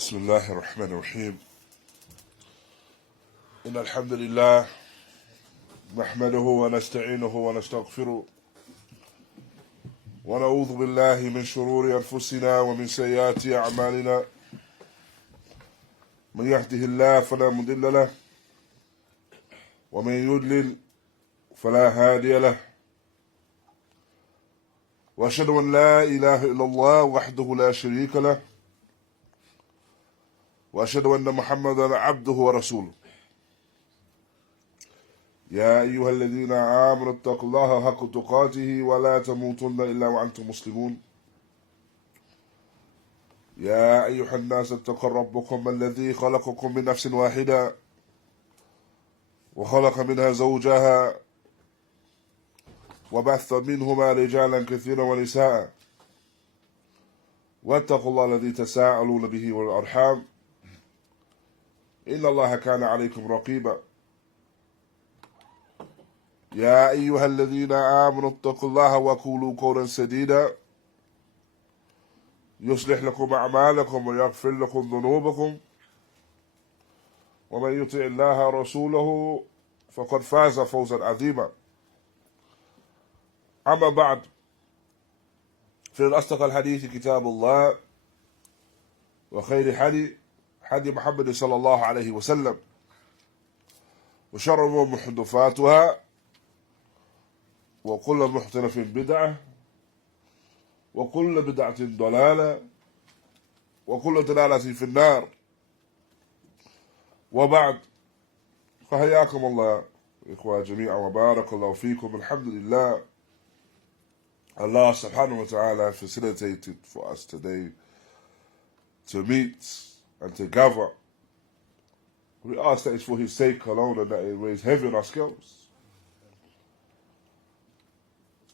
بسم الله الرحمن الرحيم إن الحمد لله نحمده ونستعينه ونستغفره ونعوذ بالله من شرور أنفسنا ومن سيئات أعمالنا من يهده الله فلا مضل له ومن يضلل فلا هادي له وأشهد أن لا إله إلا الله وحده لا شريك له وأشهد أن محمدا عبده ورسوله يا أيها الذين آمنوا اتقوا الله حق تقاته ولا تموتن إلا وأنتم مسلمون يا أيها الناس اتقوا ربكم الذي خلقكم من نفس واحدة وخلق منها زوجها وبث منهما رجالا كثيرا ونساء واتقوا الله الذي تساءلون به والأرحام إن الله كان عليكم رقيبا يا أيها الذين آمنوا اتقوا الله وقولوا قولا سديدا يصلح لكم أعمالكم ويغفر لكم ذنوبكم ومن يطع الله ورسوله فقد فاز فوزا عظيما أما بعد فإن أصدق الحديث كتاب الله وخير حدي محمد صلى الله عليه وسلم وشر الأمور محدثاتها وكل محدث بدعة وكل بدعة ضلالة وكل ضلالة في النار وبعد فحياكم الله إخوة جميعا وبارك الله فيكم. الحمد لله, Allah subhanahu wa ta'ala facilitated for us today to meet and to gather. We ask that it's for His sake alone and that it weighs heavy on our scales.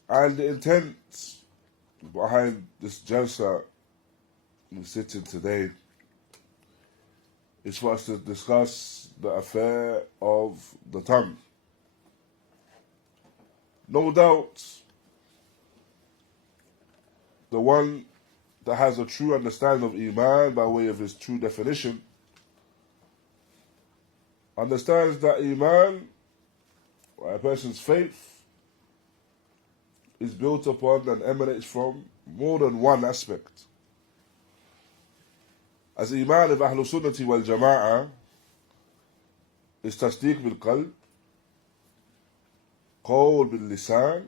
And the intent behind this jalsa we're sitting today is for us to discuss the affair of the tongue. No doubt, the one that has a true understanding of Iman by way of his true definition understands that Iman, or a person's faith, is built upon and emanates from more than one aspect. As Iman of Ahlul Sunnati wal Jama'ah is tasdeeq bil qalb, qawl bil lisan,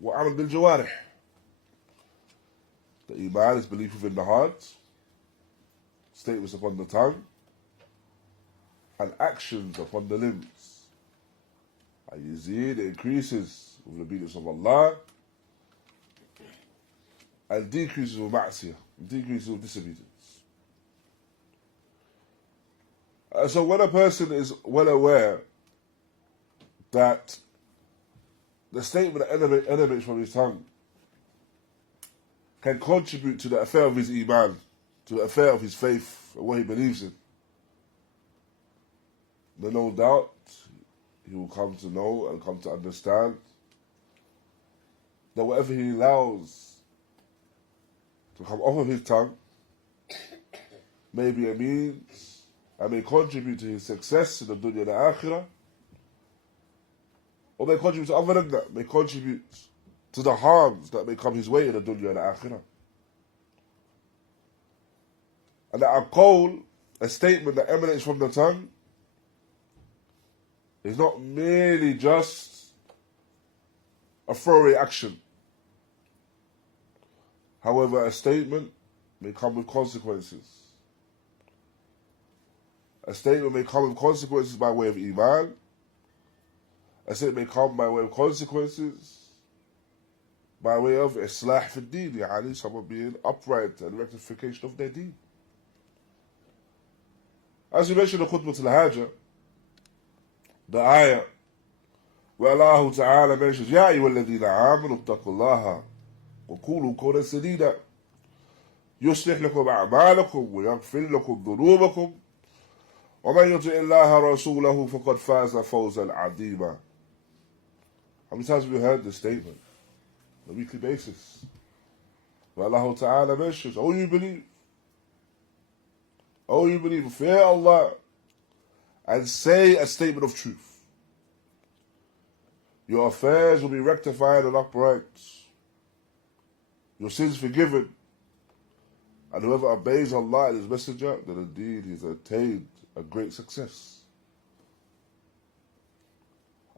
wa amal bil jawarih. The Iman is belief within the heart, statements upon the tongue, and actions upon the limbs. It increases with the obedience of Allah and decreases with ma'asiyah, decreases with disobedience. So when a person is well aware that the statement that emanates from his tongue can contribute to the affair of his Iman, to the affair of his faith and what he believes in, then no doubt he will come to know and come to understand that whatever he allows to come off of his tongue may be a means and may contribute to his success in the dunya and the akhirah, or may contribute to other than that, may contribute to the harms that may come his way in the dunya and the akhirah. And that a qawl, a statement that emanates from the tongue, is not merely just a throwaway action. However, a statement may come with consequences. A statement may come with consequences by way of Iman. A statement may come by way of consequences by way of islah fi deen, yani someone being upright and rectification of their deen. As we mentioned in Khutbah al-Hajjah, the ayah where Allah Ta'ala mentions, Ya ayyuhalladhina amanu ittaqullaha wa qulu qawlan sadida yuslih lakum a'malakum wa yaghfir lakum dhunubakum wa man yuti' Allaha rasulahu faqad faza fawzan 'azima. How many times have we heard this statement on a weekly basis? Where Allah Ta'ala mentions, oh, you believe, O you believe, fear Allah and say a statement of truth. Your affairs will be rectified and upright. Your sins forgiven. And whoever obeys Allah and His Messenger, then indeed he has attained a great success.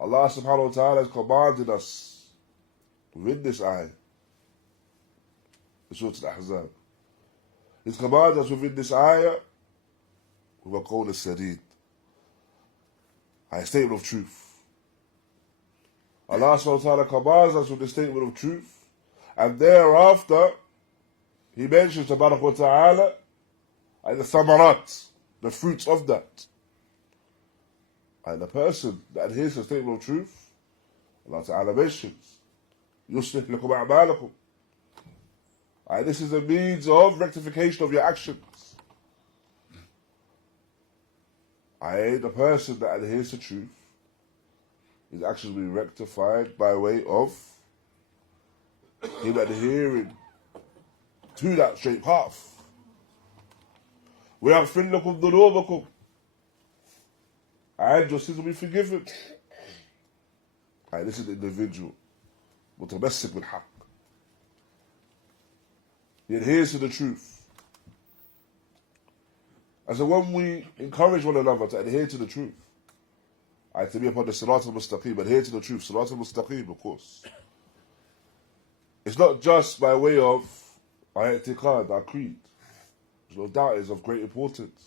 Allah subhanahu wa ta'ala has commanded us within this ayah, the Surah Al-Ahzab. He's commanded us within this ayah with a qawl as-sadid, a statement of truth. Allah subhanahu wa ta'ala commands us with the statement of truth, and thereafter He mentions Tabarak wa ta'ala and the thamarat, the fruits of that. And the person that adheres to the statement of truth, Allah ta'ala mentions, يُصْلِحْ لَكُمْ أَعْمَالَكُمْ. And this is a means of rectification of your actions. And the person that adheres to truth, his actions will be rectified by way of him adhering to that straight path. وَيَغْفِرْ لَكُمْ ذُنُوبَكُمْ. And your sins will be forgiven. And this is the individual, متمسك بالحق. He adheres to the truth. And so when we encourage one another to adhere to the truth, and to be upon the Sirat al-Mustaqim, adhere to the truth, Sirat al-Mustaqim, of course. It's not just by way of our i'tiqad, our creed. There's no doubt it's of great importance.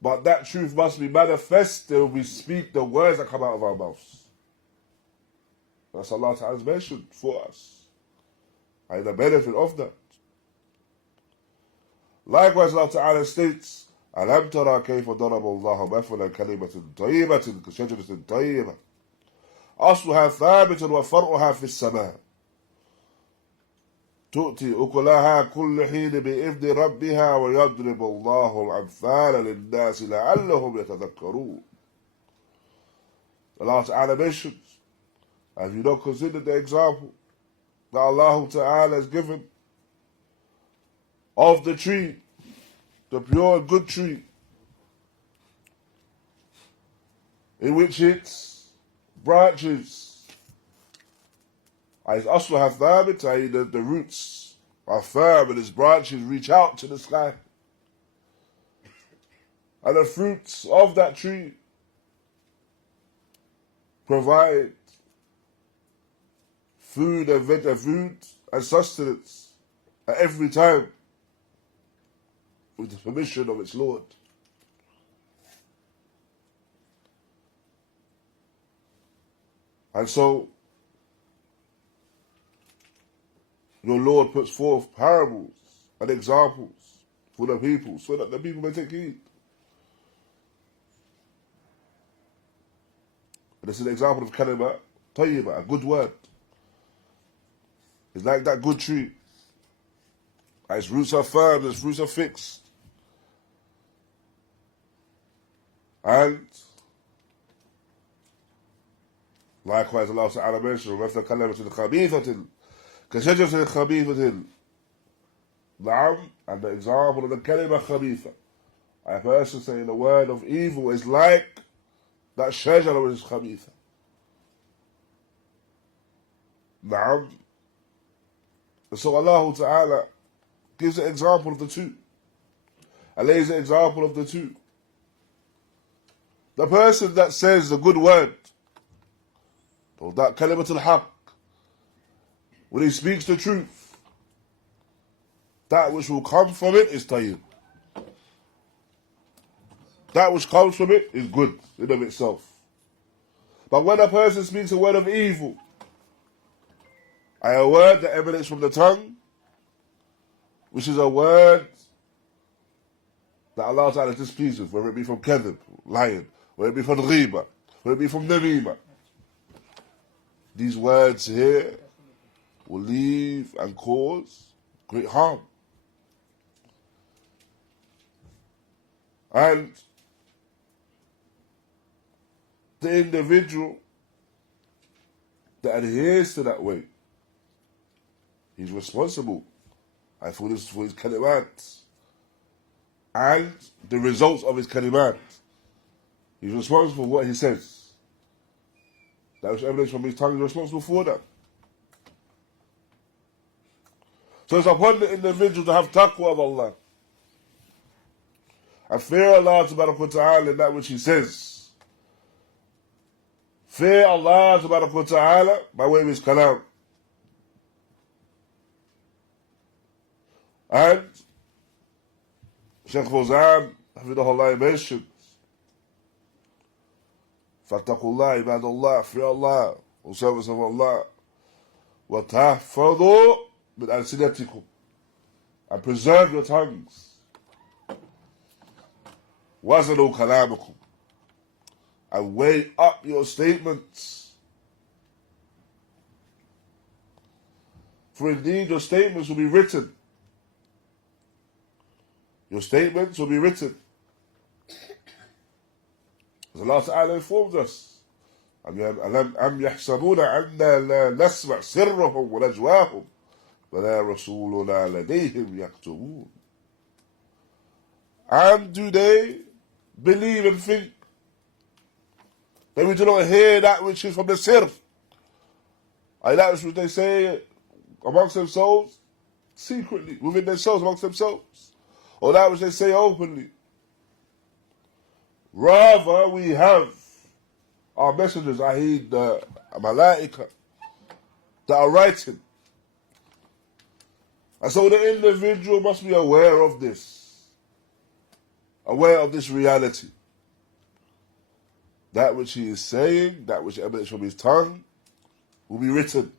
But that truth must be manifested when we speak the words that come out of our mouths. That's Allah Ta'ala's mentioned for us. And the benefit of that. Likewise, Allah Ta'ala states, أَلَمْ تَرَى كَيْفَ ضَرَبَ اللَّهُ مَثَلًا كَلِمَةٍ طَيِّبَةٍ كَشَجَرَةٍ طَيِّبَةٍ أَصْلُهَا ثَابِتٌ وَفَرْعُهَا فِي السَّمَاءِ تؤتي أكلها كل حين بإذن ربها ويضرب الله الأمثال للناس لعلهم يتذكرون. Allah Ta'ala mentions, have you not considered the example that Allah Ta'ala has given of the tree, the pure and good tree, in which its branches, as aslu have thabit, i.e. the roots are firm and its branches reach out to the sky. And the fruits of that tree provide food and sustenance at every time with the permission of its Lord. And so your Lord puts forth parables and examples for the people so that the people may take heed. And this is an example of kalima tayyibah, a good word. It's like that good tree. Its roots are firm, its roots are fixed. And likewise, Allah Ta'ala mentioned, وَمَثْلَ كَلَمَةٍ خَبِيثَةٍ كَشَجَرَةٍ خَبِيثَةٍ. Na'am, and the example of the kalima khabitha. A person saying the word of evil is like that shajara which is khabitha. Na'am. And so Allah Ta'ala gives an example of the two. And lays an example of the two. The person that says the good word, or that kalimatul haqq, when he speaks the truth, that which will come from it is tayyib. That which comes from it is good in of itself. But when a person speaks a word of evil, a word that emanates from the tongue, which is a word that Allah Ta'ala is displeased with, whether it be from kadhib, lying, whether it be from ghībah, whether it be from namīmah. These words here will leave and cause great harm. And the individual that adheres to that way, he's responsible for his kalimat. and the results of his kalimat. He's responsible for what he says. That which emanates from his tongue, he's responsible for that. So it's upon the individual to have taqwa of Allah and fear Allah subhanahu wa ta'ala in that which he says. Fear Allah subhanahu wa ta'ala by way of his kalam. And Shaykh Fawzan, hafidhahullāh, mentions, فَاتَّقُوا اللَّهِ عِبَادَ اللَّهِ, fear Allah, O servants of Allah, وَتَحْفَظُوا مِنْ أَلْسِنَتِكُمْ, and preserve your tongues. وَزَنُوا كَلَامَكُمْ, and weigh up your statements. For indeed your statements will be written. Your statements will be written. As Allah Ta'ala informs us, أَمْ يَحْسَبُونَ عَنَّا لَا نَسْمَعْ سِرَّهُمْ وَنَجْوَاهُمْ وَلَا رَسُولُنَا لَدَيْهِمْ يَكْتُبُونَ. And do they believe and think that we do not hear that which is from the sir, that which they say amongst themselves, secretly, within themselves, amongst themselves, or that which they say openly? Rather, we have our messengers, i.e. the malaika, that are writing. And so the individual must be aware of this reality. That which he is saying, that which emanates from his tongue, will be written.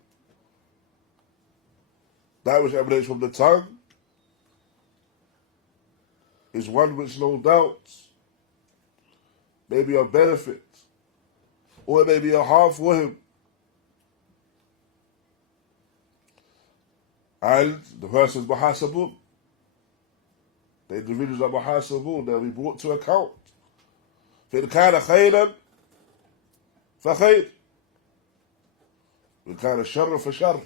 That which emanates from the tongue is one which no doubt may be of benefit, or it may be a harm for him. And the person's muhasabun. The individuals are muhasabun, they'll be brought to account. فإن كان خيرا فخير, وإن كان شر فشر.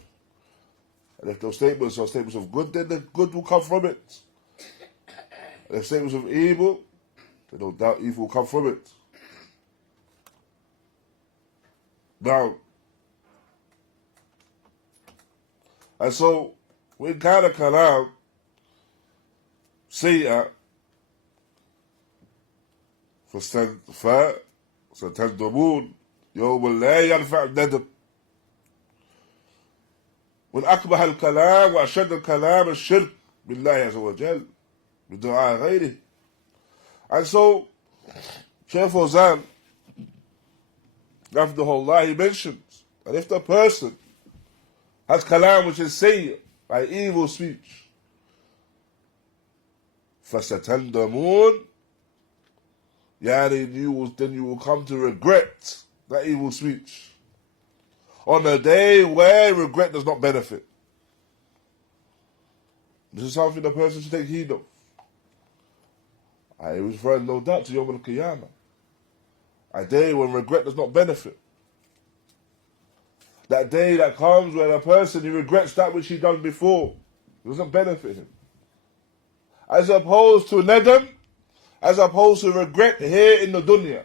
And if those statements are statements of good, then the good will come from it. And if statements of evil, then no doubt evil will come from it. Now, and so, وإن كان كلام سيئا فستندمون يوم لا ينفع الندم. من أقبح الكلام وأشد الكلام الشرك بالله عز وجل بدعاء غيره. And so, Shaykh Fawzan, hafidhahullāh, he mentions that if the person has kalam which is sayy, by evil speech, فَسَتَنْدَمُونَ, then you will come to regret that evil speech on a day where regret does not benefit. This is something the person should take heed of. I was referring no doubt to Yawm al-Qiyamah, a day when regret does not benefit. That day that comes when a person, he regrets that which he done before. It doesn't benefit him. As opposed to nadam, as opposed to regret here in the dunya.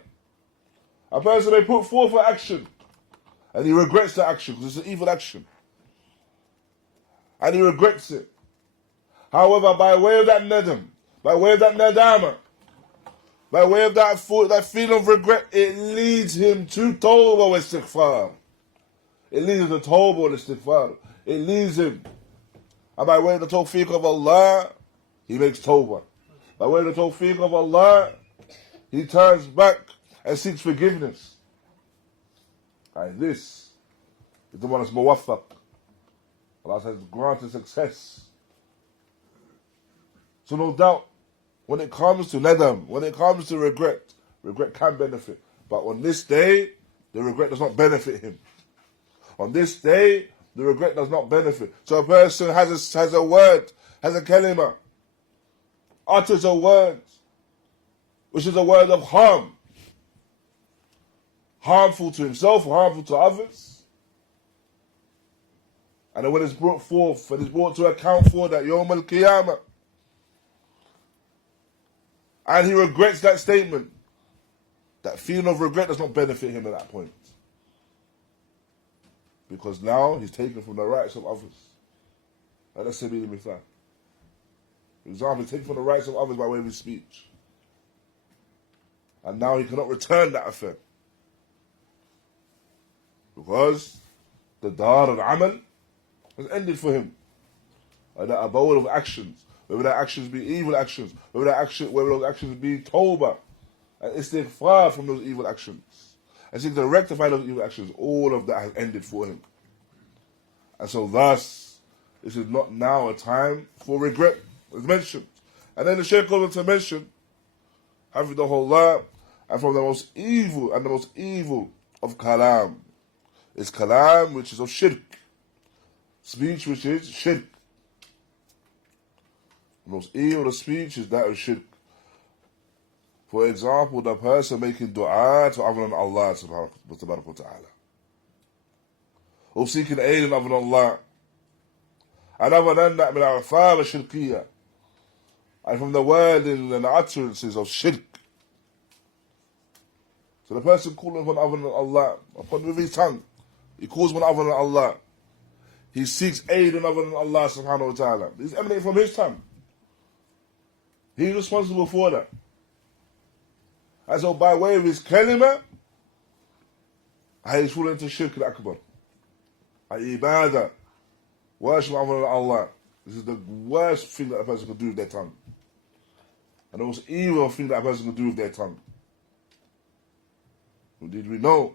A person may put forth an action and he regrets the action because it's an evil action. And he regrets it. However, by way of that nadam, by way of that nadama, by way of that feeling of regret, it leads him to tawbah wa istighfar. It leads him to tawbah wa istighfar. It leads him. And by way of the tawfiq of Allah, he makes tawbah. By way of the tawfiq of Allah, he turns back and seeks forgiveness. And this is the one that's muwaffaq. Allah says, granted success. So no doubt, when it comes to nadam, when it comes to regret, regret can benefit. But on this day, the regret does not benefit him. On this day, the regret does not benefit. So a person has a word, has a kalima, utters a word, which is a word of harm, harmful to himself, harmful to others. And then when it's brought forth and it's brought to account for that Yawm al-Qiyamah, and he regrets that statement, that feeling of regret does not benefit him at that point. Because now he's taken from the rights of others. And that's sabīl al-mithāl. For example, he's taken from the rights of others by way of his speech. And now he cannot return that affair. Because the dar al-amal has ended for him. And that abode of actions, whether that actions be evil actions, whether those actions be tawbah, and istighfar from those evil actions, and seek to rectify those evil actions, all of that has ended for him. And so thus, this is not now a time for regret, as mentioned. And then the Shaykh goes on to mention, hafidhahullāh, and from the most evil of kalam is kalam which is of shirk, speech which is shirk. The most evil of speech is that of shirk. For example, the person making dua to other than Allah subhanahu wa ta'ala, or seeking aid in other than Allah, and other than that, min al-a'thār al-shirkiyya, and from the wording and the utterances of shirk. So the person calling upon other than Allah, upon with his tongue, he calls upon other than Allah, he seeks aid in other than Allah subhanahu wa ta'ala. He's emanating from his tongue. He's responsible for that. And so by way of his kalimah, he's fallen into shirk al-akbar. Ibadah, worship other than Allah. This is the worst thing that a person can do with their tongue. And the most evil thing that a person can do with their tongue. Indeed we know,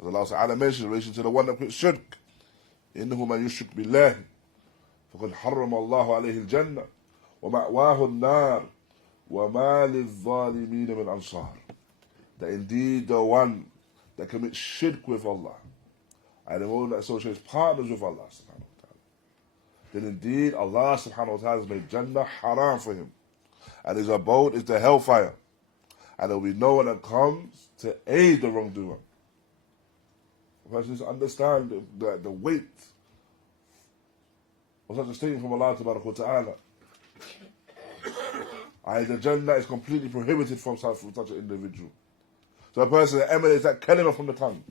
as Allah Ta'ala mentioned in relation to the one that puts shirk, إِنَّهُ مَنْ يُشْرِكْ بِاللَّهِ فَقَدْ حَرَّمَ اللَّهُ عَلَيْهِ الْجَنَّةِ وَمَأْوَاهُ النَّارِ وَمَا لِلظَّالِمِينَ مِنْ أَنصَارٍ. That indeed the one that commits shirk with Allah, and the one that associates partners with Allah subhanahu wa ta'ala, then indeed Allah subhanahu wa ta'ala has made Jannah haram for him. And his abode is the hellfire. And there will be no one that comes to aid the wrongdoer. The person needs to understand the weight of such a statement from Allah wa ta'ala. The Jannah is completely prohibited from such an individual. So a person that emanates that kalimah from the tongue,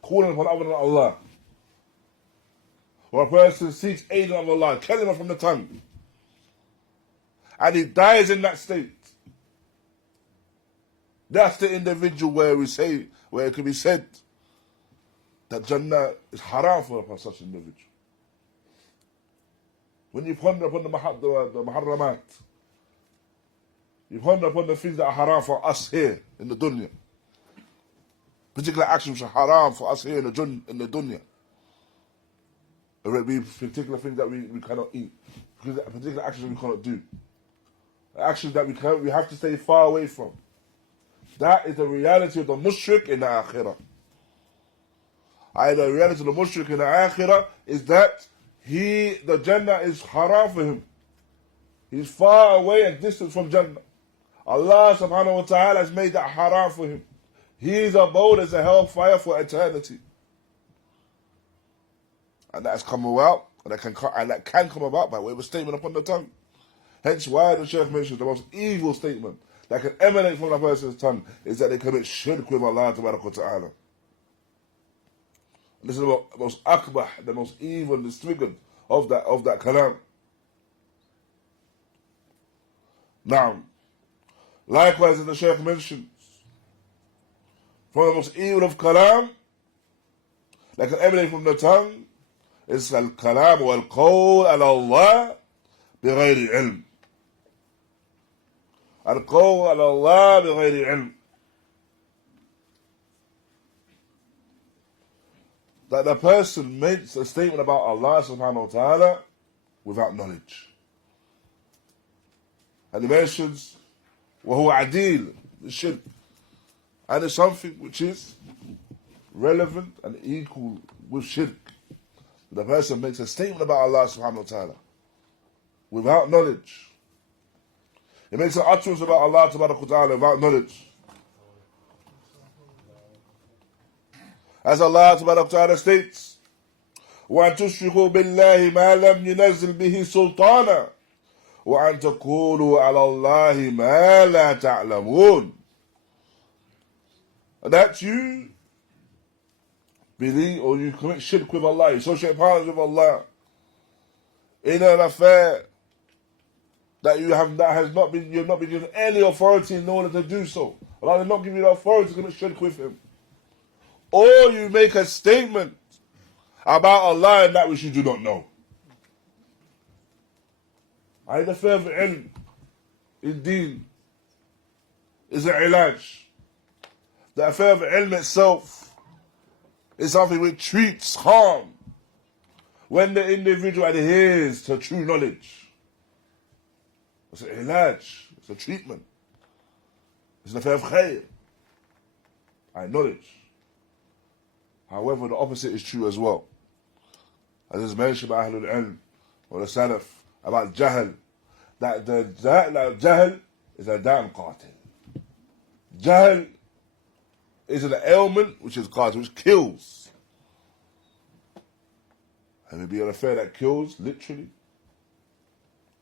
calling upon other than Allah, or a person seeks aid of Allah, kalimah from the tongue, and he dies in that state, that's the individual where it can be said that Jannah is haram for such an individual. When you ponder upon the muharramat, you ponder upon the things that are haram for us here in the dunya, particular actions which are haram for us here in the dunya, or it be particular things that we cannot eat, particular actions we cannot do, actions that we have to stay far away from. That is the reality of the mushrik in the akhirah. The reality of the mushrik in the akhirah is that the Jannah is haram for him. He's far away and distant from Jannah. Allah subhanahu wa ta'ala has made that haram for him. His abode is a hellfire for eternity. And that has come about, and that can come about by way of a statement upon the tongue. Hence why the Shaykh mentions the most evil statement that can emanate from a person's tongue is that they commit shirk with Allah ta'ala. This is the most akbah, the most evil, disfigured of that kalam. Now, likewise, as the Shaykh mentions, from the most evil of kalam that can emanate from the tongue is al-kalam wal-qawl ala Allah bighayri ilm. Al-qawl ala Allah bighayri ilm. That the person makes a statement about Allah subhanahu wa ta'ala without knowledge. And he mentions وَهُوَ عَدِيل, the shirk. And it's something which is relevant and equal with shirk. The person makes a statement about Allah subhanahu wa ta'ala without knowledge. He makes an utterance about Allah subhanahu wa ta'ala without knowledge. As Allah subhanahu wa ta'ala states, وَأَن تُشْرِكُوا بِاللَّهِ مَا لَمْ يُنَزِّلْ بِهِ سُلْطَانًا وأن تقولوا على الله ما لا تعلمون. That you believe or you commit shirk with Allah, you associate partners with Allah in an affair that you have not been given any authority in order to do so. Allah did not give you the authority to commit shirk with Him. Or you make a statement about Allah and that which you do not know. The further ilm in deen is an ilaj. The affair of ilm itself is something which treats harm when the individual adheres to true knowledge. It's an ilaj, it's a treatment. It's an affair of khayr, knowledge. However, the opposite is true as well. As is mentioned by Ahlul Ilm or the Salaf about jahl, that jahl is a dam qatil. Jahl is an ailment which is qatil, which kills. And it may be an affair that kills, literally.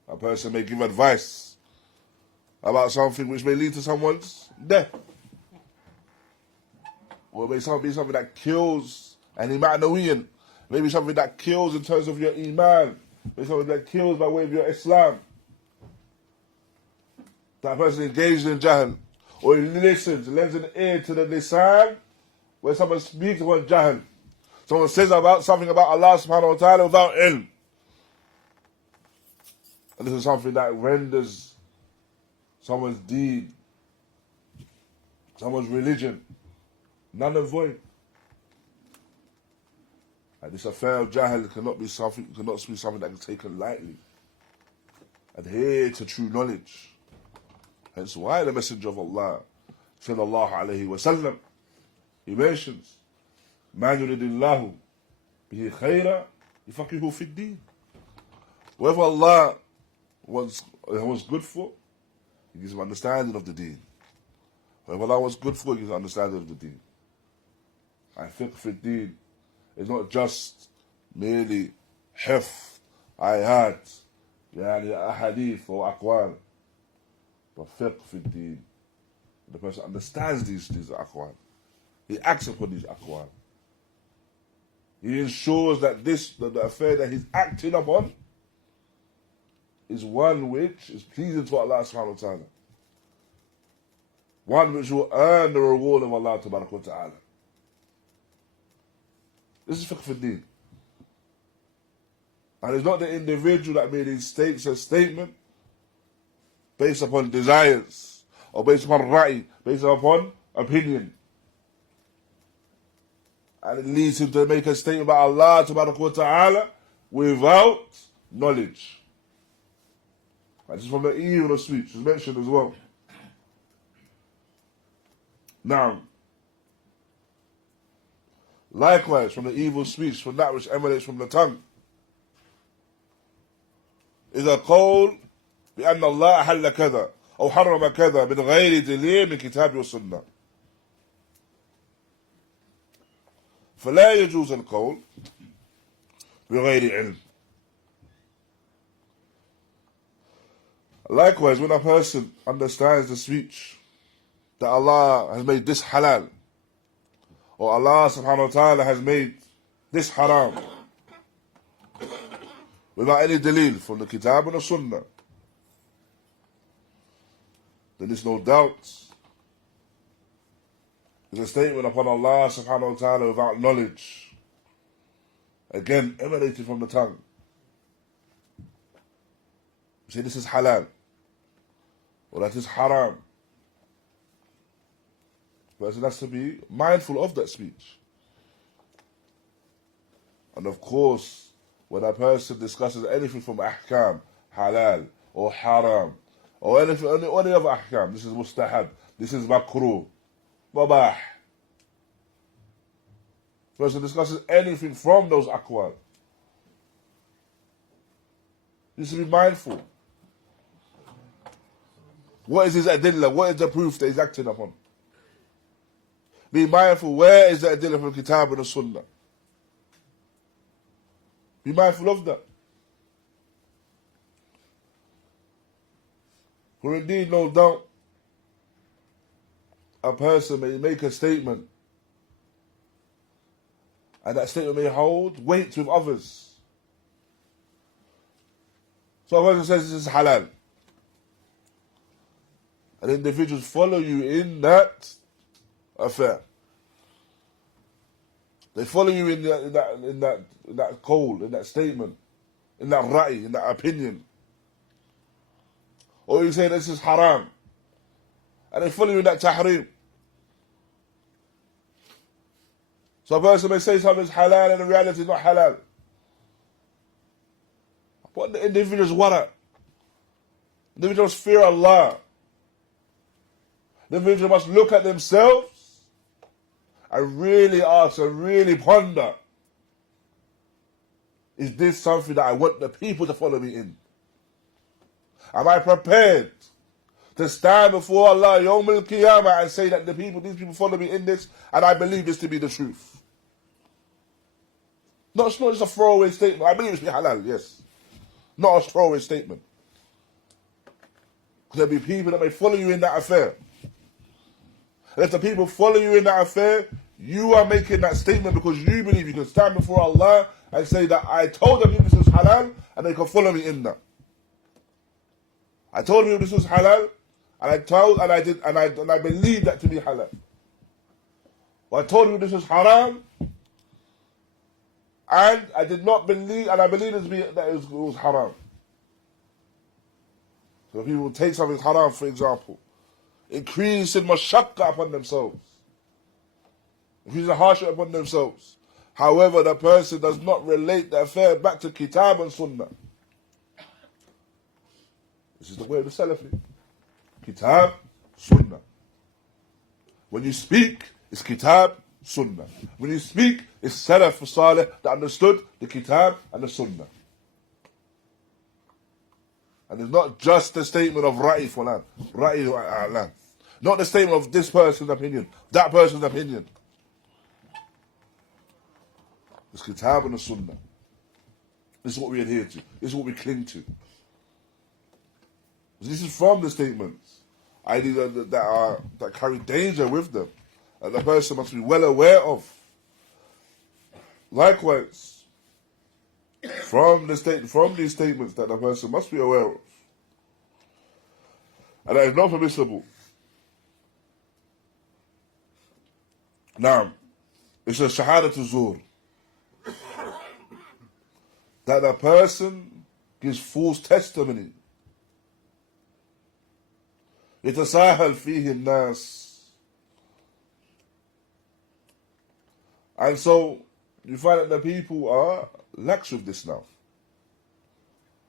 A person may give advice about something which may lead to someone's death. Or it may be something that kills, and ma'nawiyan. Maybe something that kills in terms of your iman. Maybe something that kills by way of your Islam. That person engaged in jahl. Or he listens, lends an ear to the lisan, where someone speaks about jahl. Someone says about something about Allah subhanahu wa ta'ala without ilm. And this is something that renders someone's deed, someone's religion, null and void. And this affair of jahl cannot be something that is taken lightly. Adhere to true knowledge. Hence why the Messenger of Allah, sallallahu alayhi wa sallam, he mentions, مَا يُرِدِ اللَّهُ بِهِ خَيْرًا يُفَقِّهُ فِي الدِّينِ. Whoever Allah wants good for, He gives him understanding of the deen. Whoever Allah wants good for, He gives him understanding of the deen. And fiqh fi deen is not just merely hifz, ayat, ahadith or aqwal. But fiqh fi deen, the person understands these aqwal. He acts upon these aqwal. He ensures that the affair that he's acting upon is one which is pleasing to Allah subhanahu wa ta'ala. One which will earn the reward of Allah tabarak wa ta'ala. This is fiqh fi deen. And it's not the individual that made his statement based upon desires, or based upon ra'i, based upon opinion. And it leads him to make a statement about Allah tabarak wa ta'ala without knowledge. And this is from the evil of speech, it's mentioned as well. Now, likewise, from the evil speech, from that which emanates from the tongue, is a qawl بأن الله أحل كذا أو حرم كذا من غير دليل من كتاب والسنة. فلا يجوز القول بغير علم. Likewise, when a person understands the speech that Allah has made this halal, or Allah subhanahu wa ta'ala has made this haram, without any dalil from the kitab and the sunnah, then there's no doubt it's a statement upon Allah subhanahu wa ta'ala without knowledge, again emanating from the tongue. You say this is halal, or that is haram. The person has to be mindful of that speech. And of course, when a person discusses anything from ahkam, halal or haram, or anything, any other ahkam, this is mustahab, this is makruh, mubah. The person discusses anything from those aqwal. You should be mindful. What is his adillah? What is the proof that he's acting upon? Be mindful, where is the adillah from the kitab and the sunnah? Be mindful of that. For indeed, no doubt, a person may make a statement, and that statement may hold weight with others. So a person says this is halal, and individuals follow you in that affair. They follow you in that call, in that statement, in that ra'i, in that opinion. Or you say this is haram, and they follow you in that tahrim. So a person may say something is halal and in reality it's not halal. What the individual's wara? The individual must fear Allah. The individual must look at themselves and really ask and really ponder, is this something that I want the people to follow me in? Am I prepared to stand before Allah Yawm al-Qiyamah and say that these people follow me in this, and I believe this to be the truth? It's not just a throwaway statement. I believe it's halal, yes. Not a throwaway statement. Because there'll be people that may follow you in that affair. And if the people follow you in that affair, you are making that statement because you believe you can stand before Allah and say that I told them this was halal and they can follow me in that. I told them this was halal and I believe that to be halal. Or I told them this was haram and I did not believe, and I believe that it was haram. So people will take something haram, for example, increasing mashaqqa upon themselves, increasing hardship upon themselves. However, the person does not relate the affair back to kitab and sunnah. This is the way of the Salafi. Kitab, sunnah. When you speak, it's kitab, sunnah. When you speak, it's salaf salih that understood the kitab and the sunnah. And it's not just the statement of ra'i fulan, ra'i a'lan. Not the statement of this person's opinion, that person's opinion. It's kitab and the sunnah. This is what we adhere to. This is what we cling to. This is from the statements, ideas that carry danger with them, and the person must be well aware of. Likewise, from these statements that the person must be aware of, and that is not permissible. Now, it's a shahadatu zur, that a person gives false testimony. يتساهل فيه الناس. And so you find that the people are lax with this now.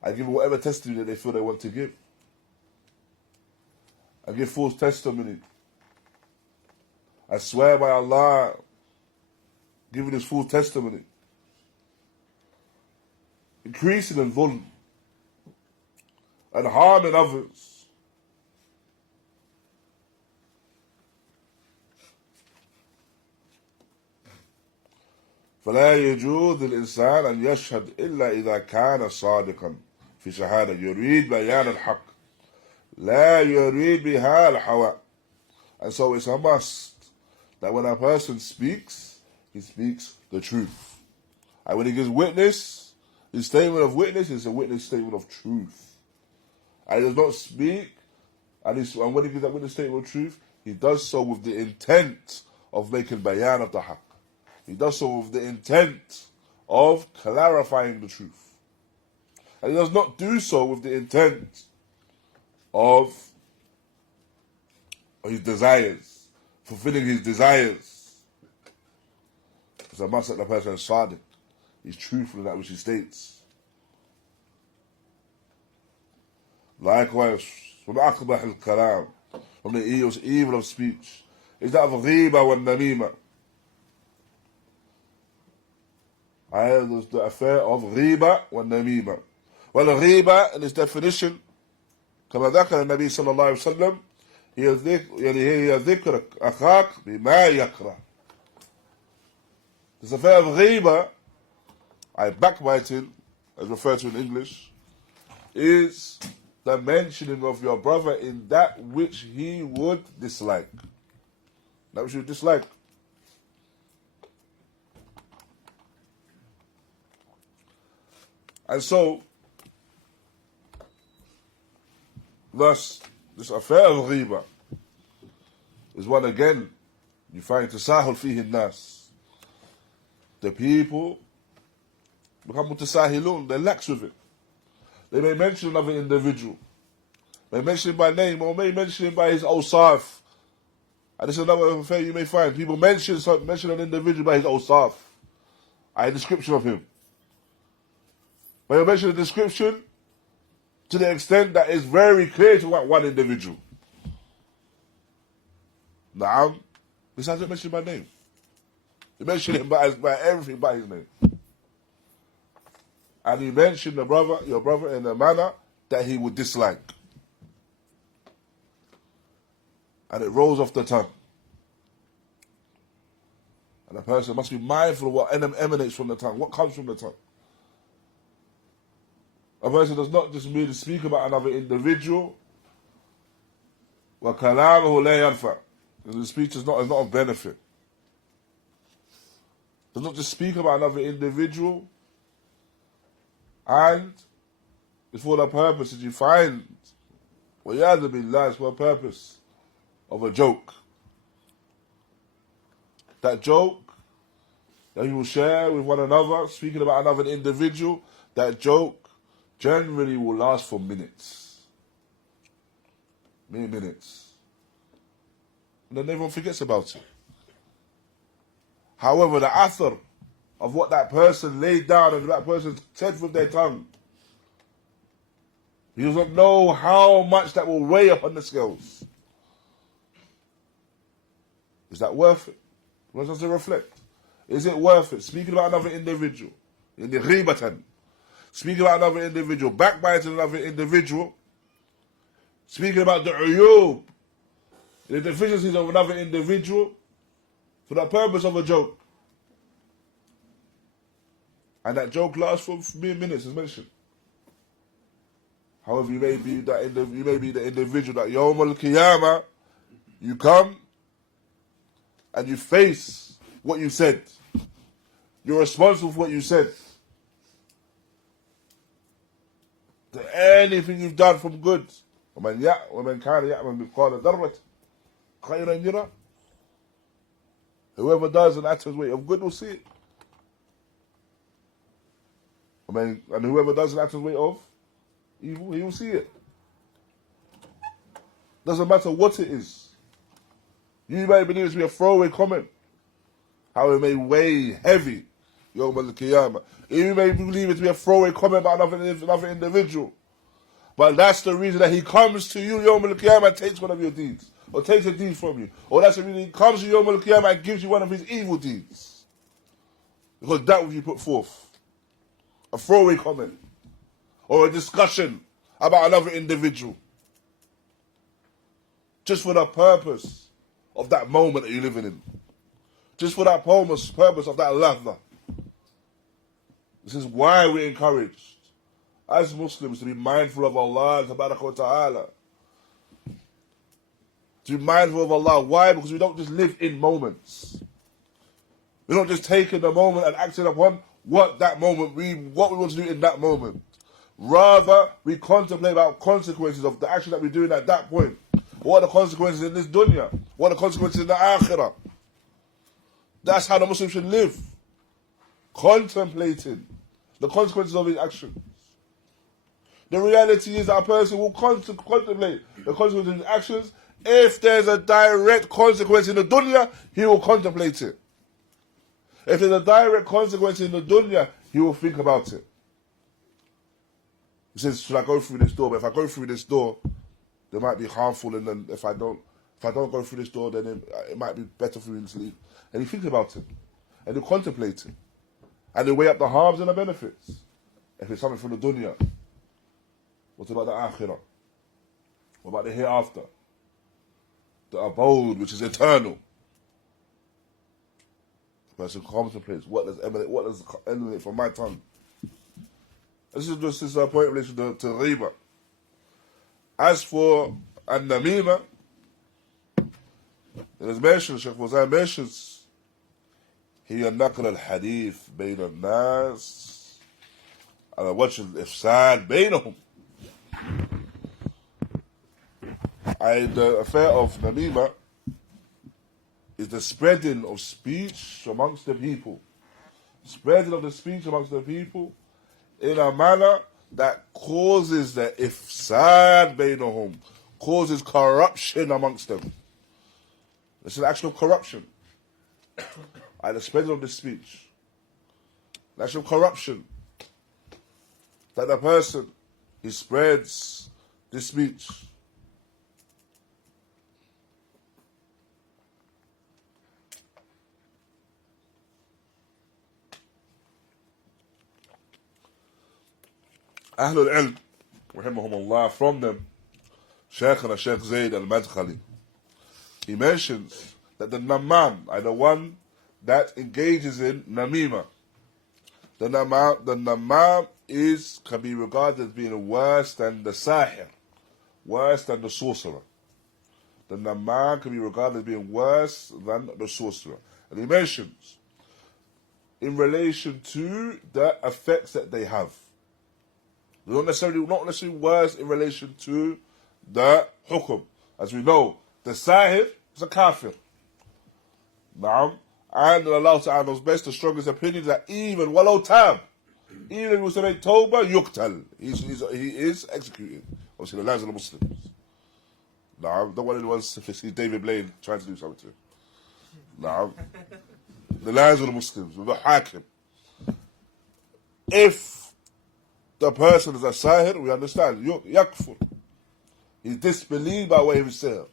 I give whatever testimony that they feel they want to give. I give false testimony. I swear by Allah, giving this false testimony. Increasing in dhulm and harming others. فلا يجوز للإنسان أن يشهد إلا إذا كان صادقا في شهادة يريد بيان الحق لا يريد بها الهوى. And so it's a must that when a person speaks, he speaks the truth. And when he gives witness, his statement of witness is a witness statement of truth. And he does not speak, and when he gives that witness statement of truth, he does so with the intent of making bayan of the haqq. He does so with the intent of clarifying the truth. And he does not do so with the intent of his desires, fulfilling his desires. It's a must that the person is sadiq. He's truthful in that which he states. Likewise, from aqbah al-kalam, from the evil of speech, is that of ghībah and namīmah. The affair of ghībah and namīmah. Well, ghībah, in its definition, كما ذكر النبي صلى الله عليه وسلم, هي ذكر أخاك بما يكره. This affair of ghībah, backbiting, as referred to in English, is the mentioning of your brother in that which he would dislike. That which you dislike. And so, thus, this affair of ghībah is one again, you find tasahul fihi nas. The people become mutasahilun, they're lax with it. They may mention another individual, may mention him by name, or may mention him by his awsaf. And this is another affair you may find. People mention an individual by his awsaf, a description of him. But you mention a description to the extent that is very clear to one individual. Na'am, besides you mention by name. You mention him by everything by his name. And you mention your brother in a manner that he would dislike. And it rolls off the tongue. And a person must be mindful of what emanates from the tongue, what comes from the tongue. A person does not just merely speak about another individual. وَكَلَامُهُ لَا يَنْفَعُ. The speech is not of benefit. Does not just speak about another individual, and it's for the purpose that you find, وَيَعْذُ بِاللَّهِ, it's for the purpose of a joke. That joke that you will share with one another, speaking about another individual, that joke generally will last for minutes. Mere minutes. And then everyone forgets about it. However, the athar of what that person laid down and that person said with their tongue, he doesn't know how much that will weigh up on the scales. Is that worth it? What does it reflect? Is it worth it? Speaking about another individual, in the ghībah, speaking about another individual, backbiting another individual, speaking about the uyub, the deficiencies of another individual, for the purpose of a joke. And that joke lasts for mere minutes, as mentioned. However, you may be the individual that Yawm al-Qiyamah, you come and you face what you said. You're responsible for what you said. To anything you've done from good. وَمَنْ كَانَ يَعْمَلْ مِثْقَالَ ذَرَّةٍ خَيْرًا يَرَهُ. Whoever does an act of good will see it. And whoever does an act of evil, he will see it. Doesn't matter what it is. You may believe it to be a throwaway comment, how it may weigh heavy, Yawm al-Qiyamah. You may believe it to be a throwaway comment about another individual. But that's the reason that he comes to you, Yawm al-Qiyamah, and takes one of your deeds. Or takes a deed from you. Or that's the reason he comes to you, Yawm al-Qiyamah, and gives you one of his evil deeds. Because that was you put forth. A throwaway comment. Or a discussion about another individual. Just for the purpose of that moment that you're living in. Just for that purpose of that ladha. This is why we're encouraged as Muslims to be mindful of Allah tabarak wa ta'ala. To be mindful of Allah. Why? Because we don't just live in moments. We don't just take in the moment and act upon what we want to do in that moment. Rather, we contemplate about consequences of the action that we're doing at that point. What are the consequences in this dunya? What are the consequences in the akhirah? That's how the Muslim should live. Contemplating the consequences of his actions. The reality is that a person will contemplate the consequences of his actions. If there's a direct consequence in the dunya, he will contemplate it. If there's a direct consequence in the dunya, he will think about it. He says, should I go through this door? But if I go through this door, they might be harmful, and then if I don't go through this door, then it might be better for me to leave. And he thinks about it, and he contemplates it, and they weigh up the harms and the benefits. If it's something from the dunya, what about the akhirah? What about the hereafter? The abode, which is eternal. The person contemplates what does emanate from my tongue. This is just this point in relation to ghībah. As for namīmah, it is mentioned, Shaykh Fawzān mentions, هي نقل الحديث بين الناس على وجه الإفساد بينهم. And the affair of namīmah is the spreading of speech amongst the people. Spreading of the speech amongst the people in a manner that causes the ifsad bainahum, causes corruption amongst them. This is an action of corruption. And the spreading of the speech. An action of corruption. That the person, he spreads this speech. Ahlul Ilm, rahimahumullah, from them, Shaykhana Shaykh Zayd al-Madkhali, he mentions that the namam, the one that engages in namīmah, the namam can be regarded as being worse than the sahir, worse than the sorcerer. The namam can be regarded as being worse than the sorcerer. And he mentions, in relation to the effects that they have. Not necessarily worse in relation to the hukum. As we know, the sahir is a kafir. Naam. And Allah Ta'ala knows best, the strongest opinion is that even walau tab, even if he was to make tawbah, yuktal. He is executed. Obviously, the lands of the Muslims. Naam. Don't want anyone to see David Blaine trying to do something to him. Naam. The lands of the Muslims, with the hakim. If the person is a sahir, we understand. Yakfur. He's disbelieved by way of his sin.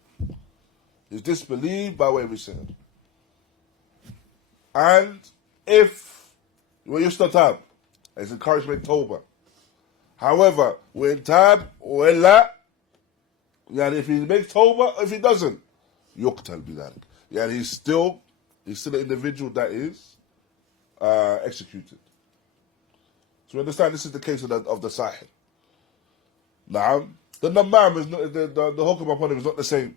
He's disbelieved by way of his sin. And if we're used to tab, it's encouraged to make tawbah. However, we're in tab or la, and if he makes tawbah, if he doesn't, yuqtal bidhalik. Yeah, he's still an individual that is executed. So we understand this is the case of the sahir. Now, the namam is not, the hukum upon him is not the same.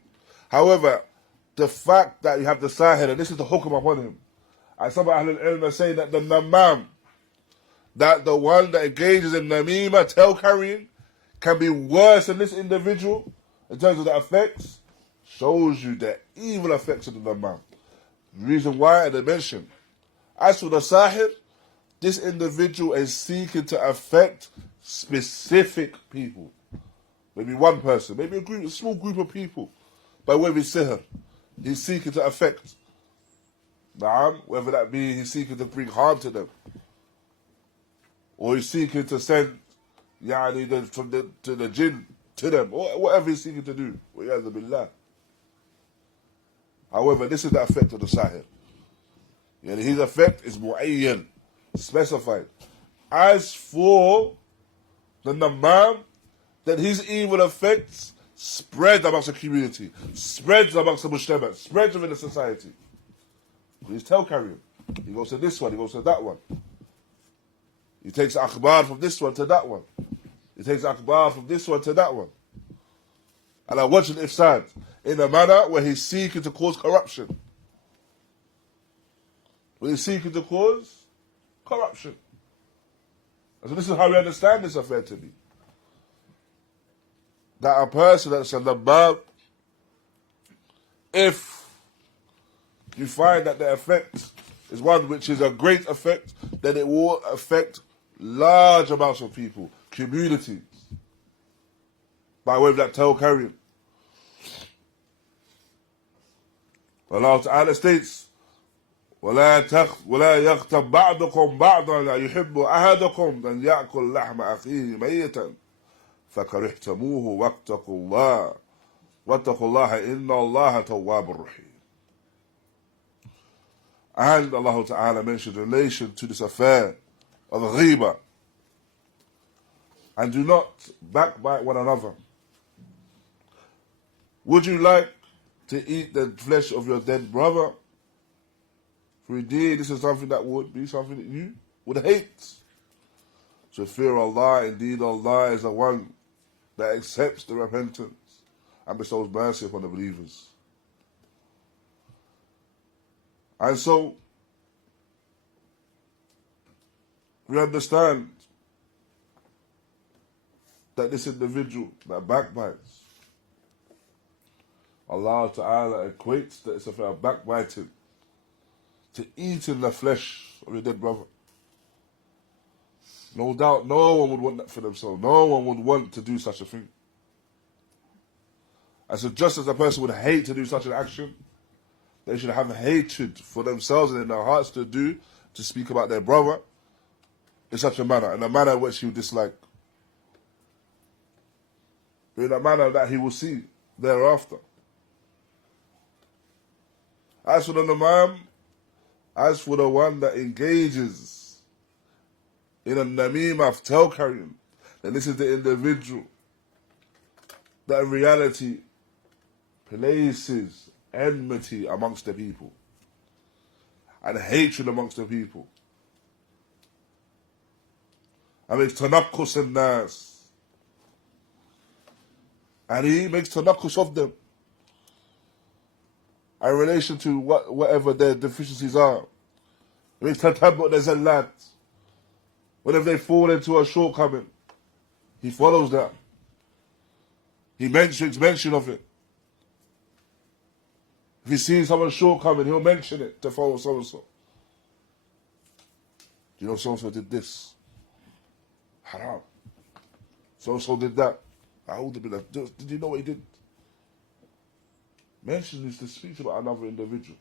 However, the fact that you have the sahir, and this is the hukum upon him, and some of Ahlul Ilm are saying that the namam, that the one that engages in namīmah, tale carrying, can be worse than this individual in terms of the effects, shows you the evil effects of the namam. The reason why they mention, as for the sahir, this individual is seeking to affect specific people. Maybe one person, maybe a small group of people. By way of his sihr, he's seeking to affect. Naam, whether that be he's seeking to bring harm to them, or he's seeking to send to the jinn to them, or whatever he's seeking to do. However, this is the effect of the sahir. His effect is mu'ayyan, specified. As for the namam, that his evil effects spread amongst the community, spreads amongst the mujtama, spreads within the society. He's tale carrying. He goes to this one, he goes to that one. He takes akhbar from this one to that one. He takes akhbar from this one to that one. And I watch an ifsad in a manner where he's seeking to cause corruption. Where he's seeking to cause corruption. And so this is how we understand this affair to be. That a person that's a nabab, if you find that the effect is one which is a great effect, then it will affect large amounts of people, communities, by way of that tale carrying. Allah Ta'ala states, ولا يغتب بعضكم بعضا لا يحب أحدكم أن يأكل لحم أخيه ميتا فكرهتموه واتقوا الله إن الله تواب رحيم. And Allah Ta'ala mentioned in relation to this affair of ghībah, and do not backbite one another. Would you like to eat the flesh of your dead brother? For indeed, this is something that would be something that you would hate. So fear Allah, indeed Allah is the one that accepts the repentance and bestows mercy upon the believers. And so, we understand that this individual that backbites, Allah Ta'ala equates that it's a backbiting to eating the flesh of your dead brother. No doubt, no one would want that for themselves. No one would want to do such a thing. And so just as a person would hate to do such an action, they should have hatred for themselves and in their hearts to speak about their brother in such a manner, in a manner which he would dislike. In a manner that he will see thereafter. As for the namīmah, as for the one that engages in a namīmah of tale carrying, then this is the individual that in reality places enmity amongst the people and hatred amongst the people. And makes tanakkus in nas. And he makes tanakkus of them in relation to whatever their deficiencies are. He makes tatabbu' their zallat. Whenever they fall into a shortcoming, he follows that. He makes mention of it. If he sees someone's shortcoming, he'll mention it to follow so-and-so. You know, so-and-so did this. Haram. So-and-so did that. Did you know what he did? Mention is to speak about another individual.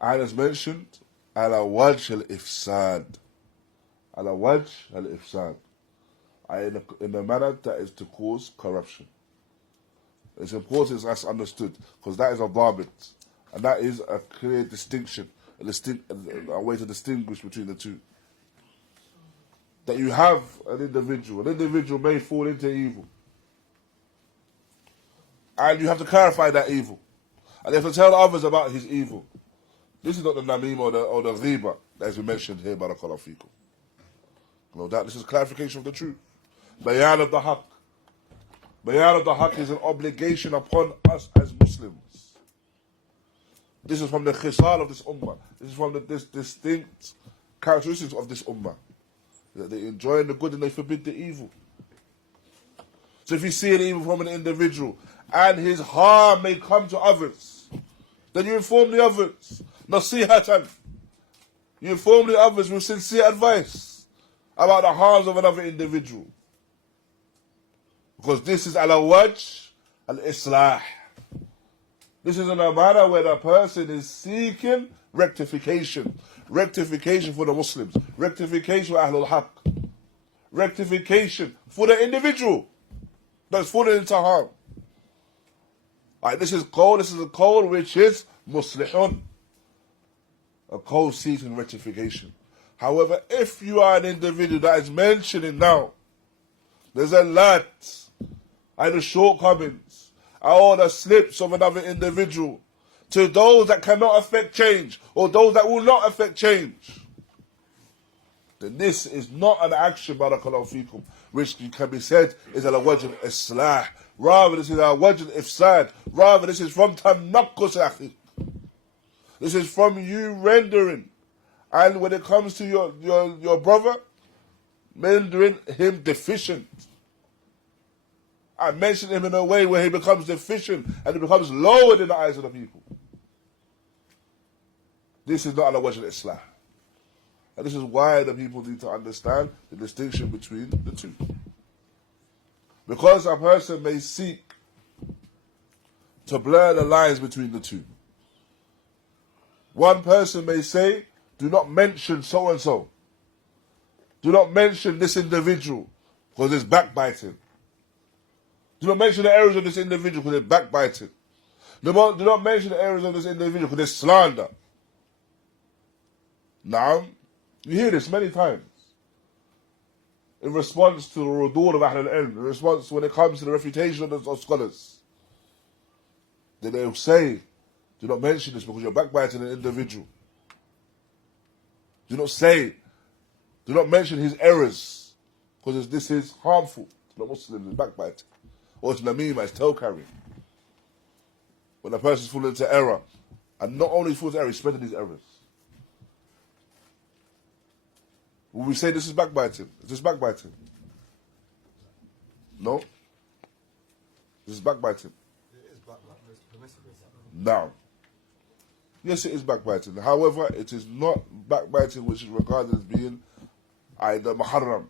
And as mentioned, ala wajh al-ifsad. Ala wajh al-ifsad. In a manner that is to cause corruption. It's important that's understood, because that is a dhabit, and that is a clear distinction, a way to distinguish between the two. That you have an individual may fall into evil, and you have to clarify that evil, and you have to tell others about his evil. This is not the namīmah or the ghībah that has been mentioned here, barakallahu feekum. No doubt this is clarification of the truth. Bayan of the haqq. Bayan of the haqq is an obligation upon us as Muslims. This is from the khisal of this ummah. This is from the distinct characteristics of this ummah. That they enjoy the good and they forbid the evil. So if you see an evil from an individual and his harm may come to others, then you inform the others. Nasihatan. You inform the others with sincere advice about the harms of another individual. Because this is ala wajh al-islah. This is in a manner where the person is seeking rectification. Rectification for the Muslims. Rectification for Ahlul Haqq. Rectification for the individual that's fallen into harm. Alright, this is a call which is muslihun. A call seeking rectification. However, if you are an individual that is mentioning now, there's a lot and the shortcomings, all the slips of another individual to those that cannot affect change or those that will not affect change, then this is not an action, barakallahu feekum, which can be said is ala wajh al-islah. Rather, this is ala wajh al-ifsad. Rather, this is from tanakkus akhi. This is from you rendering. And when it comes to your brother, rendering him deficient. I mention him in a way where he becomes deficient and he becomes lowered in the eyes of the people. This is not ala wajh al-islah. And this is why the people need to understand the distinction between the two. Because a person may seek to blur the lines between the two. One person may say, do not mention so-and-so. Do not mention this individual because it's backbiting. Do not mention the errors of this individual because it's backbiting. Do not mention the errors of this individual because it's slander. Now, you hear this many times. In response to the rudur of Ahl al-Ilm, in response when it comes to the refutation of scholars. Then they'll say, do not mention this because you're backbiting an individual. Do not mention his errors because this is harmful to the Muslims, it's backbiting. Or it's namīmah, it's tale carrying. When a person's falling into error, and not only falls into error, he's spreading his errors. Will we say this is backbiting? Is this backbiting? No? This is backbiting. It is backbiting. It's permissible. Now, yes, it is backbiting. However, it is not backbiting which is regarded as being either muharram.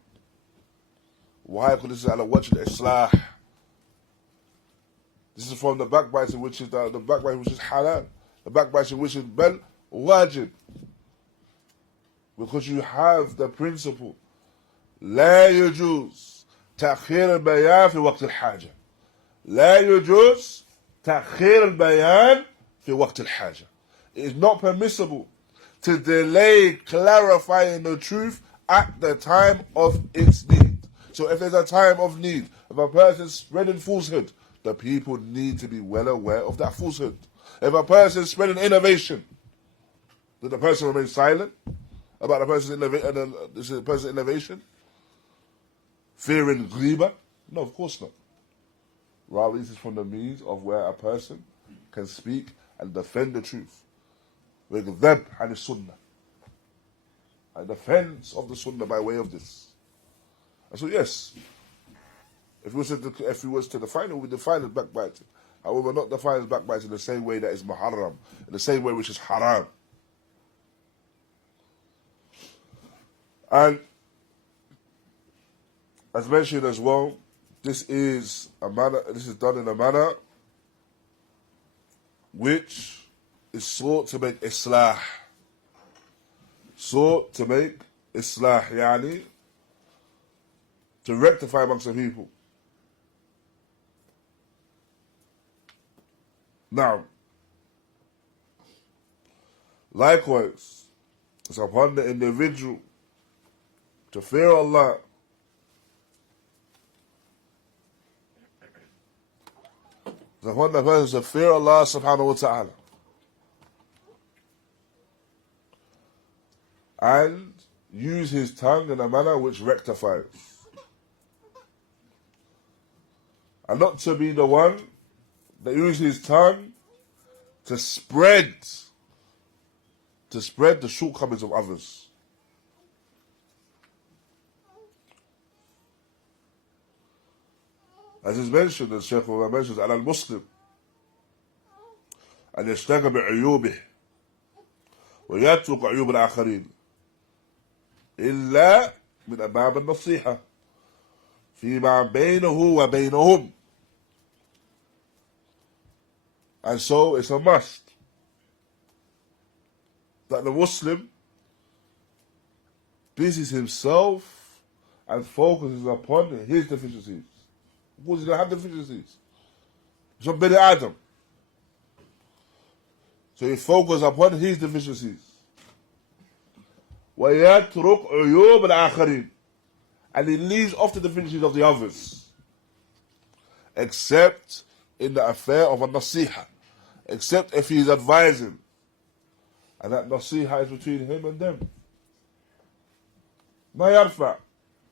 Why? Because this is ala wajh al-islah. This is from the backbiting which is the backbiting which is halal. The backbiting which is bal wajib. Because you have the principle لا يجوز تأخير البيان في وقت الحاجة. لا يجوز تأخير البيان في وقت الحاجة. It is not permissible to delay clarifying the truth at the time of its need. So if there's a time of need, if a person is spreading falsehood, the people need to be well aware of that falsehood. If a person is spreading innovation, does the person remain silent about the person's innovation? Fearing ghībah? No, of course not. Rather, this is from the means of where a person can speak and defend the truth. وَيَغْذَبْ عَنِ السُنَّةِ, a defense of the sunnah by way of this. And so yes, if we was to define it, we would define it backbiting. However, not define it backbiting in the same way that is muharram, in the same way which is haram. And as mentioned as well, this is done in a manner which is sought to make islah. Sought to make islah, yani to rectify amongst the people. Now, likewise, it's upon the individual to fear Allah, it's upon the person to fear Allah subhanahu wa ta'ala, and use his tongue in a manner which rectifies. And not to be the one that uses his tongue to spread the shortcomings of others. As is mentioned, as Shaykh Allah mentions, على المسلم أن يشتغل بعيوبه ويترك عيوب الآخرين إلا من أبواب النصيحة فيما بينه وبينهم. And so it's a must that the Muslim busies himself and focuses upon his deficiencies. Because he's going to have deficiencies. He's from Bani Adam. So he focuses upon his deficiencies. وَيَتْرُكْ عُيُوبَ الْآخَرِينَ, and he leaves off the deficiencies of the others. Except in the affair of a nasiha. Except if he is advising. And that nasiha is between him and them. ما يرفع.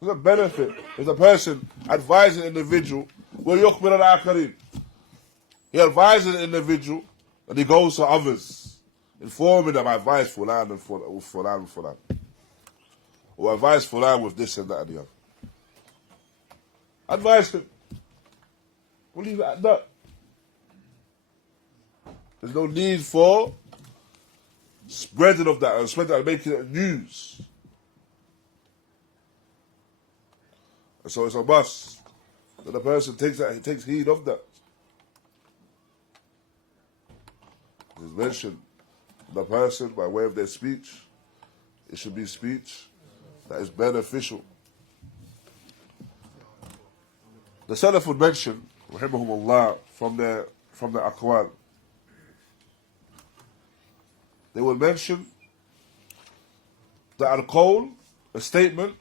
There's a benefit if the person advising the individual, وَيُخْبِرَ الْآخَرِينَ, he advises the individual and he goes to others, informing them, I advise fulan and fulan and fulan. Or advise fulan with this and that and the other. Advise him. We'll leave it at that. There's no need for spreading of that and making it news. And so it's a must that the person takes heed of that. It is mentioned, the person, by way of their speech, it should be speech that is beneficial. The Salaf would mention, rahimahumullah, from the aqwal, they will mention that al-qawl, a statement,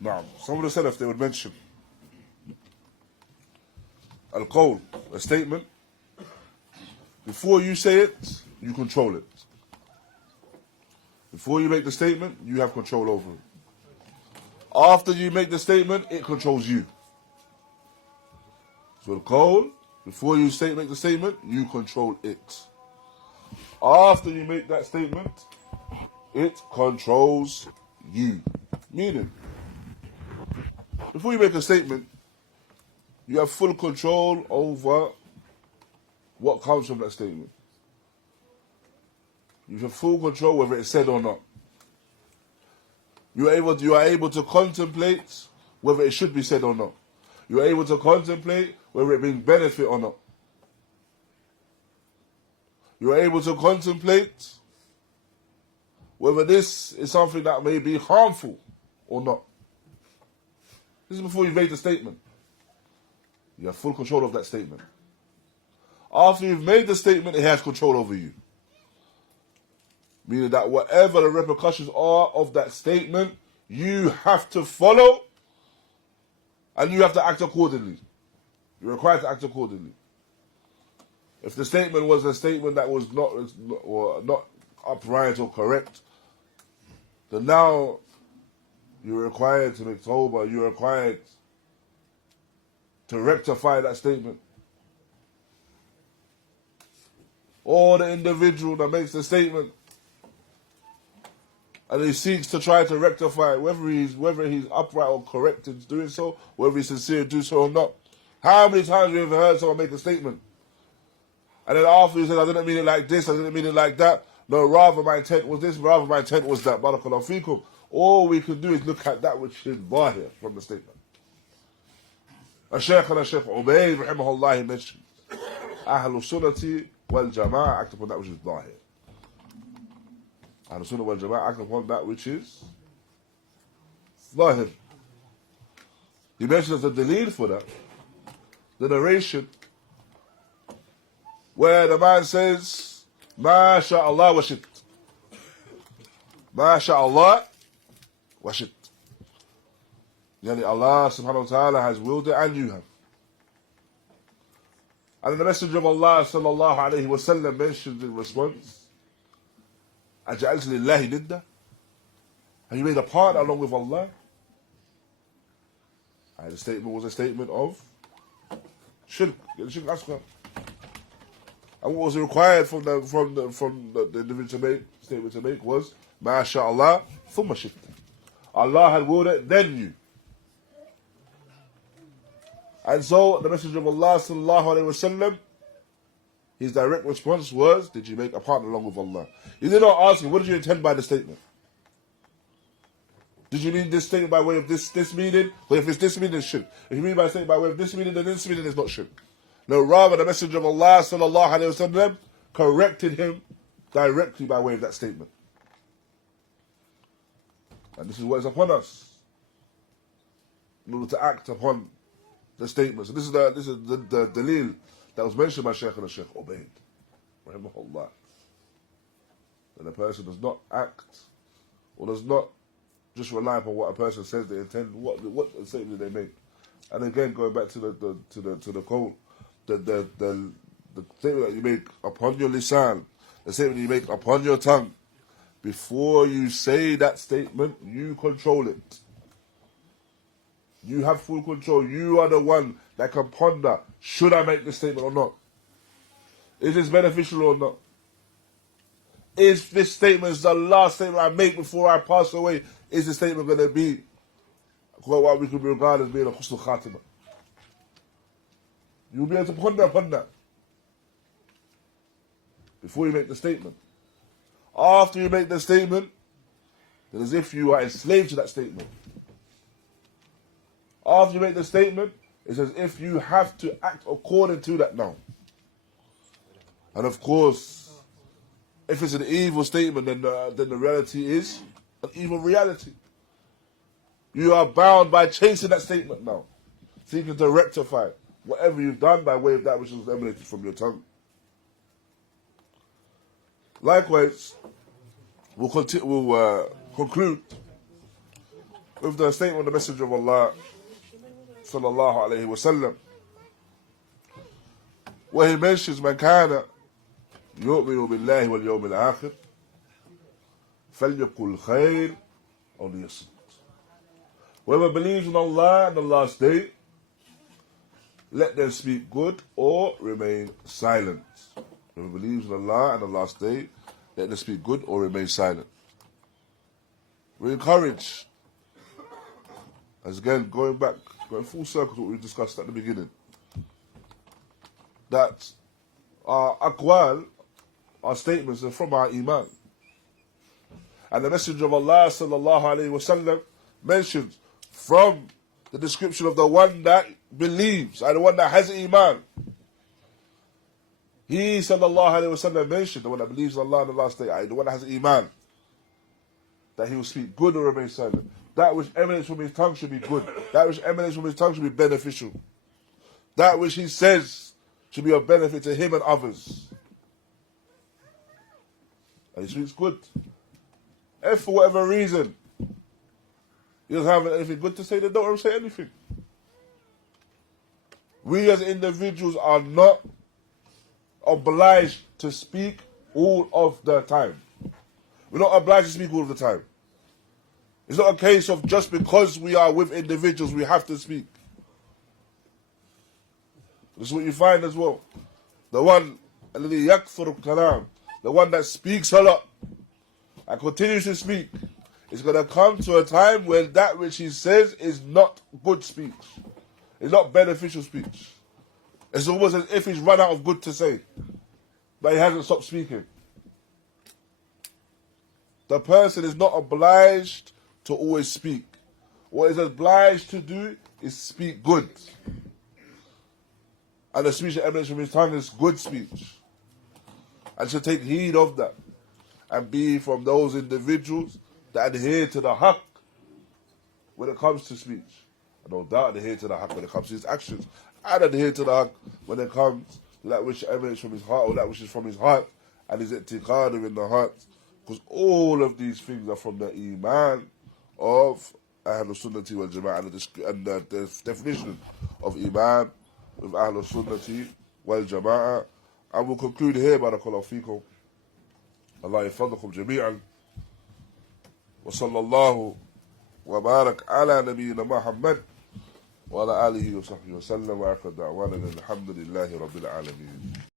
Now, some of the Salaf, they would mention al-qawl, a statement. Before you say it, you control it. Before you make the statement, you have control over it. After you make the statement, it controls you. So the qawl, before you make the statement, you control it. After you make that statement, it controls you. Meaning, before you make a statement, you have full control over what comes from that statement. You have full control whether it's said or not. You are able to contemplate whether it should be said or not. You are able to contemplate whether it brings benefit or not. You are able to contemplate whether this is something that may be harmful or not. This is before you made the statement. You have full control of that statement. After you've made the statement, it has control over you. Meaning that whatever the repercussions are of that statement, you have to follow and you have to act accordingly. You're required to act accordingly. If the statement was a statement that was not upright or correct, then now you're required to make tawbah, you're required to rectify that statement. Or the individual that makes the statement and he seeks to try to rectify whether he's upright or correct in doing so, whether he's sincere to do so or not. How many times have you ever heard someone make a statement and then after he says, I didn't mean it like this, I didn't mean it like that, no, rather my intent was this, rather my intent was that. Barakallahu feekum. All we can do is look at that which is zahir from the statement. Shaykh Ubayd rahimahullah, he mentioned Ahlul Sunnati wal Jama'ah act upon that which is zahir. Ahlul Sunnah wal Jama'ah act upon that which is zahir. He mentions the dalil for that, the narration where the man says, Ma sha'Allah wa shit. Ma sha'Allah wa shit. Yani Allah subhanahu wa ta'ala has willed it and you have. And the Messenger of Allah sallallahu alayhi wa sallam mentioned in response, Aja'alta lillahi nidda? Have you made a partner along with Allah? And the statement was a statement of shirk, shirk asghar. And what was required from the individual to make, statement to make was, Ma sha'Allah, thumma shit. Allah had willed it, then you. And so the Messenger of Allah sallallahu alayhi wa sallam, his direct response was, did you make a partner along with Allah? He did not ask him, what did you intend by the statement? Did you mean this statement by way of this meaning? But if it's this meaning, it's shirk. If you mean by saying by way of this meaning, then this meaning is not shirk. No, rather the Messenger of Allah sallallahu alayhi wa sallam corrected him directly by way of that statement. And this is what is upon us, in order to act upon the statement. So this is the dalil that was mentioned by Shaykh Ubayd rahimahullah, that a person does not act or does not just rely upon what a person says they intend, what statement they make. And again, going back to the quote, the statement that you make upon your lisan, the statement you make upon your tongue, before you say that statement, you control it. You have full control. You are the one that can ponder, should I make this statement or not? Is this beneficial or not? Is this statement the last statement I make before I pass away? Is the statement going to be what we could regard as being a husnul khatimah? You'll be able to ponder upon that before you make the statement. After you make the statement, then as if you are enslaved to that statement. After you make the statement, it's as if you have to act according to that now. And of course, if it's an evil statement, then the reality is an evil reality. You are bound by chasing that statement now, seeking to rectify whatever you've done by way of that which was emanated from your tongue. Likewise, we'll conclude with the statement of the Messenger of Allah sallallahu alayhi wa sallam, where he mentions man kana yu'minu billahi wal yawmil akhir falyaqul khayr aw liyasmut. Whoever believes in Allah and the last day, let them speak good or remain silent. Whoever believes in Allah and the last day, let them speak good or remain silent. We encourage, as again, going full circle to what we discussed at the beginning, that our aqwal, our statements, are from our iman. And the Messenger of Allah sallallahu alayhi wa sallam mentions from the description of the one that believes and the one that has iman. He sallallahu alayhi wa sallam mentioned the one that believes in Allah on the last day, the one that has iman, that he will speak good or remain silent. That which emanates from his tongue should be good. That which emanates from his tongue should be beneficial. That which he says should be of benefit to him and others. And he speaks good. If for whatever reason he doesn't have anything good to say, then don't ever say anything. We as individuals are not obliged to speak all of the time. We're not obliged to speak all of the time. It's not a case of just because we are with individuals we have to speak. This is what you find as well. The one الذي يكثر الكلام, the one that speaks a lot and continues to speak, is going to come to a time when that which he says is not good speech. It's not beneficial speech. It's almost as if he's run out of good to say, but he hasn't stopped speaking. The person is not obliged to always speak. What is obliged to do is speak good. And the speech that emanates from his tongue is good speech. And should take heed of that. And be from those individuals that adhere to the haqq when it comes to speech. And no doubt adhere to the haqq when it comes to his actions. And adhere to the haqq when it comes to that which emanates from his heart or that which is from his heart and is i'tiqad in the heart. Because all of these things are from the iman of Ahlul Sunnati wal Jama'ah and the definition of iman with Ahlul Sunnati wal Jama'ah. And we'll conclude here, barakallahu feekum. Allah yafadlakum jami'an. Wa sallallahu wa barak ala nabiyyina Muhammad wa ala alihi wa sahbihi wa sallam wa akhir da'wana alhamdulillahi rabbil alameen.